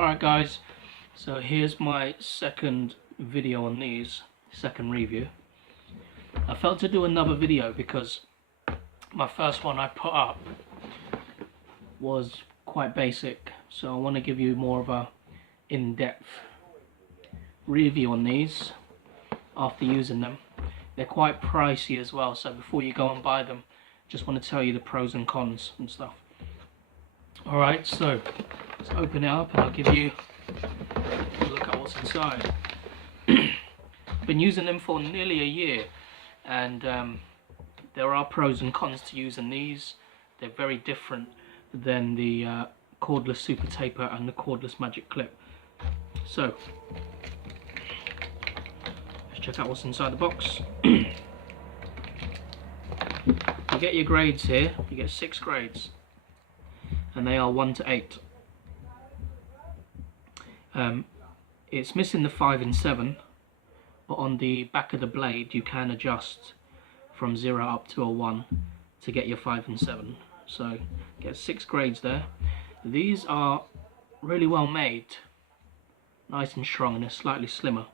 Alright guys, so here's my second video on these, second review. I felt to do another video because my first one I put up was quite basic, so I want to give you more of a in-depth review on these after using them. They're quite pricey as well, so before you go and buy them, just want to tell you the pros and cons and stuff. Alright, so let's open it up and I'll give you a look at what's inside. I've been using them for nearly a year, and there are pros and cons to using these. They're very different than the cordless super taper and the cordless magic clip. So let's check out what's inside the box. You get your grades here. You get 6 grades, and they are 1 to 8. It's missing the 5 and 7, but on the back of the blade you can adjust from 0 up to a 1 to get your 5 and 7. So get 6 grades there. These are really well made, nice and strong, and they're slightly slimmer.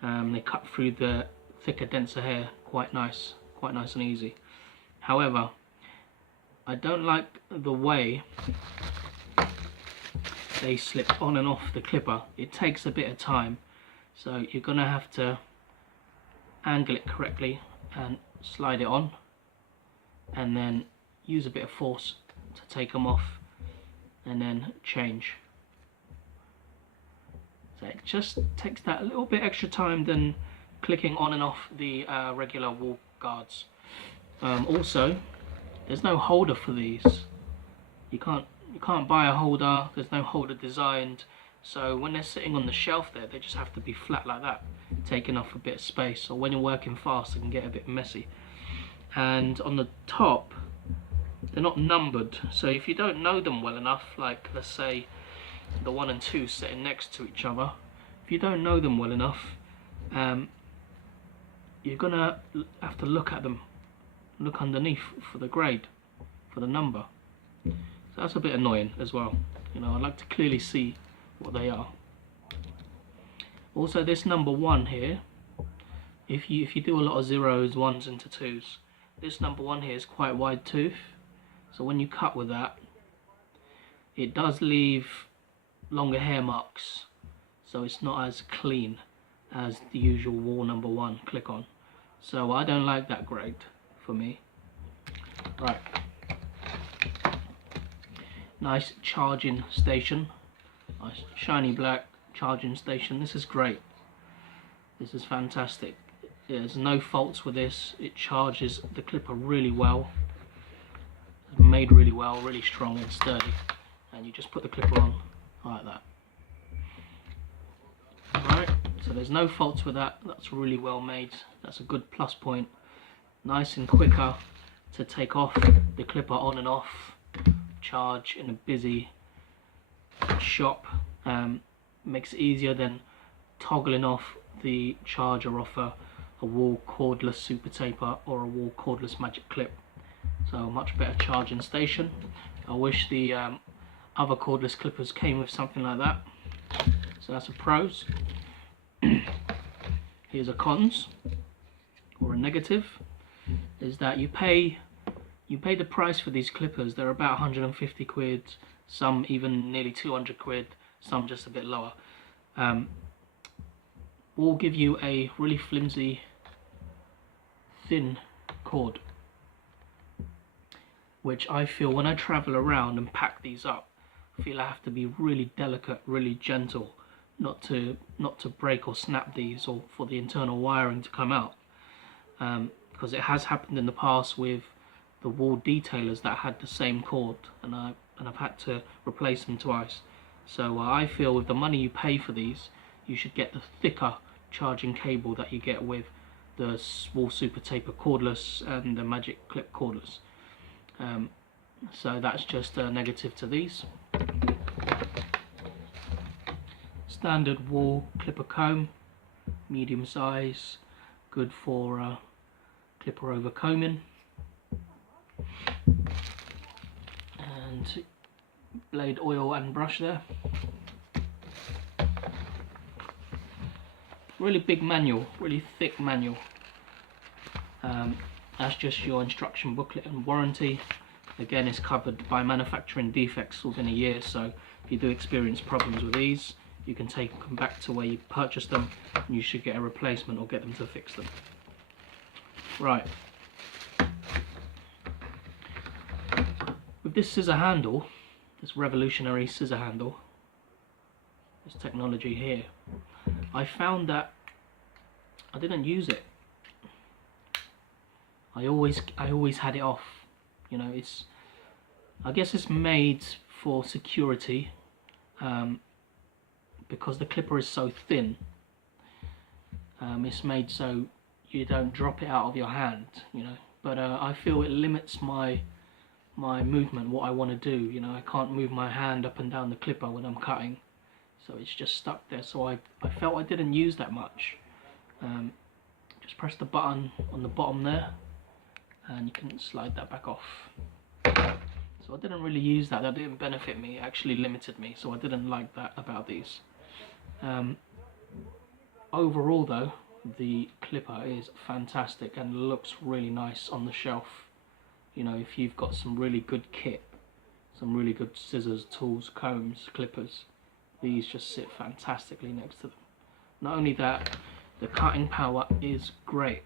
They cut through the thicker, denser hair quite nice and easy. However, I don't like the way they slip on and off the clipper. It takes a bit of time, so you're gonna have to angle it correctly and slide it on, and then use a bit of force to take them off, and then change. So it just takes that a little bit extra time than clicking on and off the regular wall guards. Also, there's no holder for these. You can't buy a holder. There's no holder designed, so when they're sitting on the shelf there, they just have to be flat like that, taking off a bit of space, or when you're working fast it can get a bit messy. And on the top, they're not numbered, so if you don't know them well enough, like let's say the 1 and 2 sitting next to each other, if you don't know them well enough, you're gonna have to look at them, look underneath for the grade, for the number. So that's a bit annoying as well. You know, I like to clearly see what they are. Also, this number 1 here, if you do a lot of 0s, 1s into 2s, this number 1 here is quite wide tooth. So when you cut with that, it does leave longer hair marks, so it's not as clean as the usual Wahl number 1 click on. So I don't like that grade for me. Right. Nice charging station, nice shiny black charging station. This is great. This is fantastic. There's no faults with this. It charges the clipper really well. It's made really well, really strong and sturdy. And you just put the clipper on like that. Alright, so there's no faults with that. That's really well made. That's a good plus point. Nice and quicker to take off the clipper on and off. Charge in a busy shop. Makes it easier than toggling off the charger off a Wahl cordless super taper or a Wahl cordless magic clip. So much better charging station. I wish the other cordless clippers came with something like that. So that's a pros. Here's a cons, or a negative, is that you pay the price for these clippers. They're about 150 quid, some even nearly 200 quid, some just a bit lower. Will give you a really flimsy, thin cord, which I feel when I travel around and pack these up, I feel I have to be really delicate, really gentle, not to break or snap these, or for the internal wiring to come out, because it has happened in the past with the Wahl detailers that had the same cord, and I've had to replace them twice. So I feel with the money you pay for these, you should get the thicker charging cable that you get with the Wahl super taper cordless and the magic clip cordless. So that's just a negative to these. Standard Wahl clipper comb, medium size, good for clipper over combing. And blade oil and brush there. really big manual, really thick manual. That's just your instruction booklet and warranty. Again, it's covered by manufacturing defects within a year, so if you do experience problems with these, you can take them back to where you purchased them and you should get a replacement or get them to fix them. Right. With this scissor handle, this revolutionary scissor handle, this technology here, I found that I didn't use it. I always had it off. You know, I guess it's made for security, because the clipper is so thin. It's made so you don't drop it out of your hand, you know. But I feel it limits my movement, what I want to do. You know, I can't move my hand up and down the clipper when I'm cutting, so it's just stuck there. So I felt I didn't use that much. Just press the button on the bottom there, and you can slide that back off. So I didn't really use that. That didn't benefit me. It actually limited me. So I didn't like that about these. Overall, though, the clipper is fantastic and looks really nice on the shelf. You know, if you've got some really good kit, some really good scissors, tools, combs, clippers, these just sit fantastically next to them. Not only that, the cutting power is great.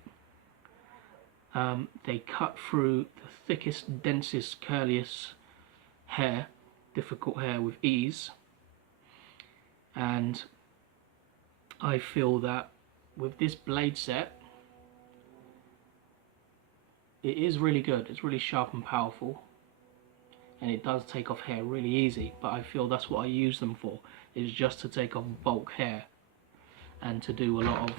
They cut through the thickest, densest, curliest hair, difficult hair, with ease. And I feel that with this blade set, it is really good. It's really sharp and powerful, and it does take off hair really easy. But I feel that's what I use them for, is just to take off bulk hair and to do a lot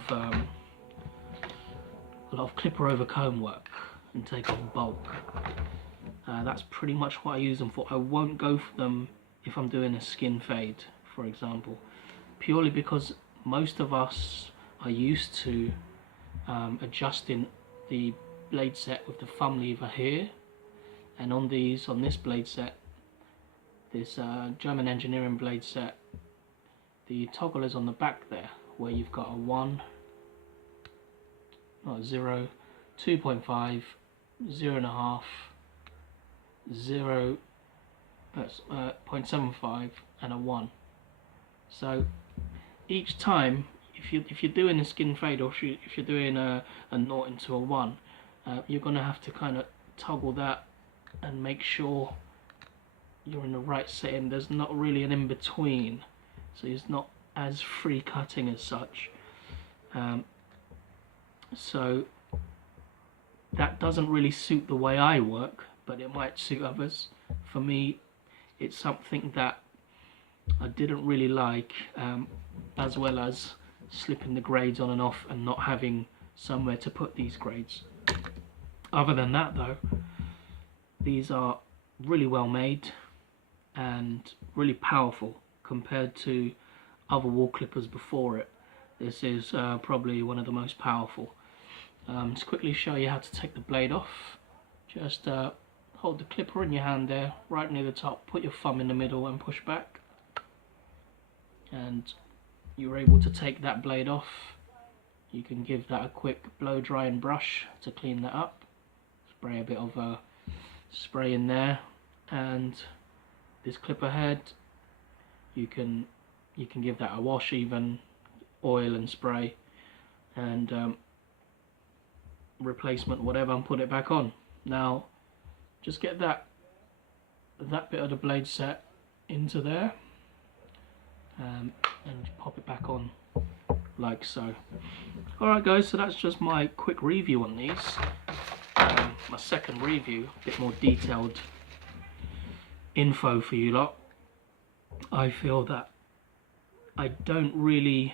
of clipper over comb work and take off bulk. That's pretty much what I use them for. I won't go for them if I'm doing a skin fade, for example, purely because most of us are used to adjusting the blade set with the thumb lever here, and on this blade set, this German engineering blade set, the toggle is on the back there, where you've got a 0, 2.5, 0.5, 0.75 and a 1. So each time, if you're doing a skin fade, or if you're doing a 0 into a 1, you're going to have to kind of toggle that and make sure you're in the right setting. There's not really an in-between, so it's not as free cutting as such. So that doesn't really suit the way I work, but it might suit others. For me, it's something that I didn't really like, as well as slipping the grades on and off and not having somewhere to put these grades. Other than that, though, these are really well made and really powerful compared to other wall clippers before it. This is probably one of the most powerful. Just quickly show you how to take the blade off. Just hold the clipper in your hand there, right near the top, put your thumb in the middle and push back, and you're able to take that blade off. You can give that a quick blow drying brush to clean that up. Spray a bit of spray in there, and this clipper head, you can give that a wash, even oil and spray, and replacement, whatever, and put it back on. Now just get that bit of the blade set into there, and pop it back on like so. Alright guys, so that's just my quick review on these. My second review, a bit more detailed info for you lot. I feel that I don't really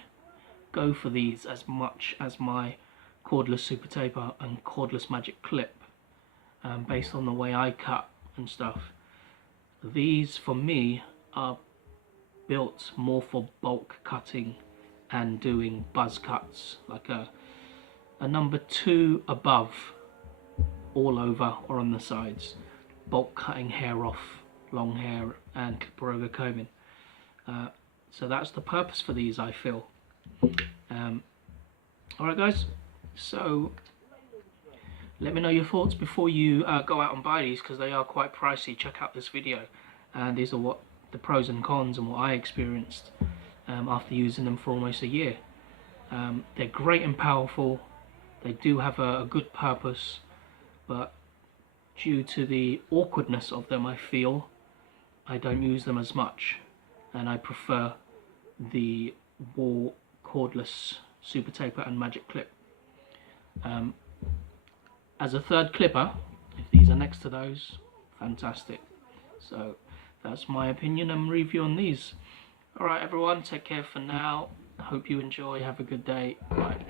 go for these as much as my cordless super taper and cordless magic clip, based on the way I cut and stuff. These for me are built more for bulk cutting and doing buzz cuts, like a number 2 above, all over or on the sides, bulk cutting hair off, long hair, and clipper over combing. So that's the purpose for these, I feel. Alright guys, so let me know your thoughts before you go out and buy these, because they are quite pricey. Check out this video, and these are what the pros and cons and what I experienced after using them for almost a year. They're great and powerful. They do have a good purpose, but due to the awkwardness of them, I feel I don't use them as much, and I prefer the Wahl cordless super taper and magic clip. As a third clipper, if these are next to those, fantastic. So that's my opinion and review on these. Alright everyone, take care for now. Hope you enjoy. Have a good day. Bye.